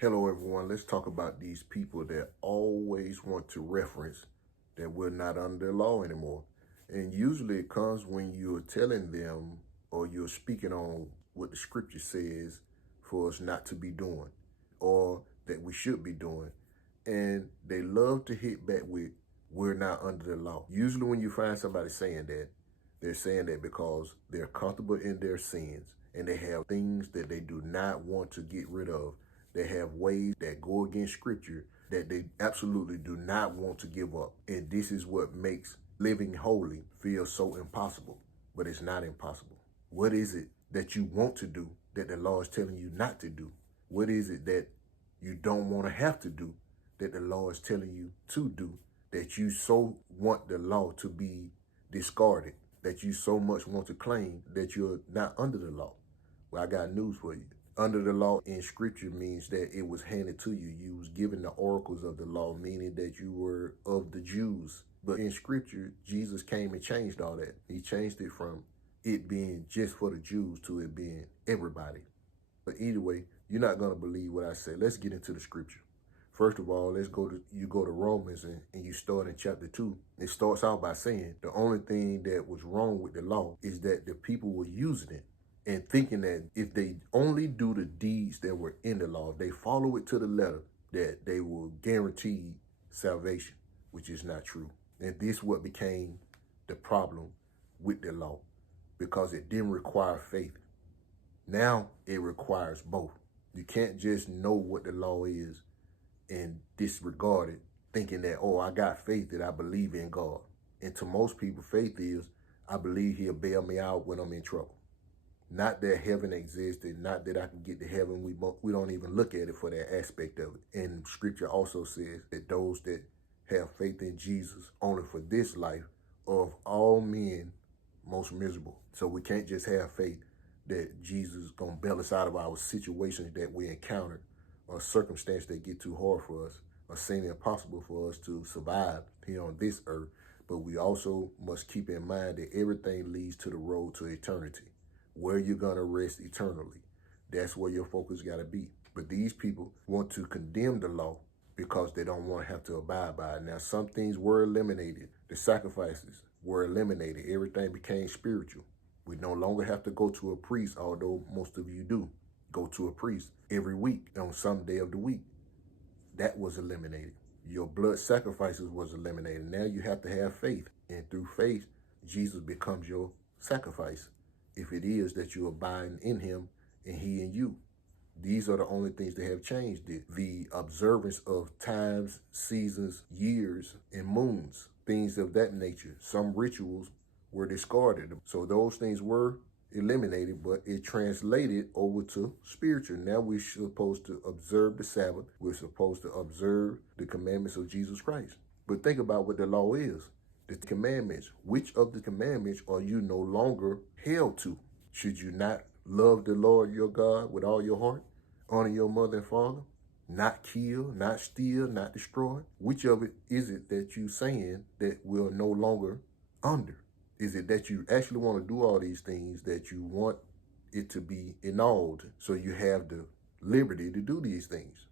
Hello, everyone. Let's talk about these people that always want to reference that we're not under law anymore. And usually it comes when you're telling them or you're speaking on what the scripture says for us not to be doing or that we should be doing. And they love to hit back with, we're not under the law. Usually when you find somebody saying that, they're saying that because they're comfortable in their sins and they have things that they do not want to get rid of. They have ways that go against scripture that they absolutely do not want to give up. And this is what makes living holy feel so impossible, but it's not impossible. What is it that you want to do that the law is telling you not to do? What is it that you don't want to have to do that the law is telling you to do, that you so want the law to be discarded, that you so much want to claim that you're not under the law? Well, I got news for you. Under the law in scripture means that it was handed to you. You was given the oracles of the law, meaning that you were of the Jews. But in scripture, Jesus came and changed all that. He changed it from it being just for the Jews to it being everybody. But either way, you're not going to believe what I say. Let's get into the scripture. First of all, you go to Romans and you start in chapter 2. It starts out by saying the only thing that was wrong with the law is that the people were using it and thinking that if they only do the deeds that were in the law, if they follow it to the letter, that they will guarantee salvation, which is not true. And this what became the problem with the law, because it didn't require faith. Now it requires both. You can't just know what the law is and disregard it, thinking that, oh, I got faith that I believe in God. And to most people, faith is, I believe he'll bail me out when I'm in trouble. Not that heaven existed, not that I can get to heaven. We don't even look at it for that aspect of it. And scripture also says that those that have faith in Jesus only for this life are of all men most miserable. So we can't just have faith that Jesus is going to bail us out of our situations that we encounter or circumstance that get too hard for us or seem impossible for us to survive here on this earth. But we also must keep in mind that everything leads to the road to eternity, where you're going to rest eternally. That's where your focus got to be. But these people want to condemn the law because they don't want to have to abide by it. Now, some things were eliminated. The sacrifices were eliminated. Everything became spiritual. We no longer have to go to a priest, although most of you do go to a priest every week on some day of the week. That was eliminated. Your blood sacrifices was eliminated. Now you have to have faith. And through faith, Jesus becomes your sacrifice, if it is that you abide in him and he in you. These are the only things that have changed. The observance of times, seasons, years, and moons, things of that nature. Some rituals were discarded. So those things were eliminated, but it translated over to spiritual. Now we're supposed to observe the Sabbath. We're supposed to observe the commandments of Jesus Christ. But think about what the law is. The commandments. Which of the commandments are you no longer held to? Should you not love the Lord your God with all your heart? Honor your mother and father? Not kill, not steal, not destroy? Which of it is it that you saying that we're no longer under? Is it that you actually want to do all these things, that you want it to be annulled so you have the liberty to do these things?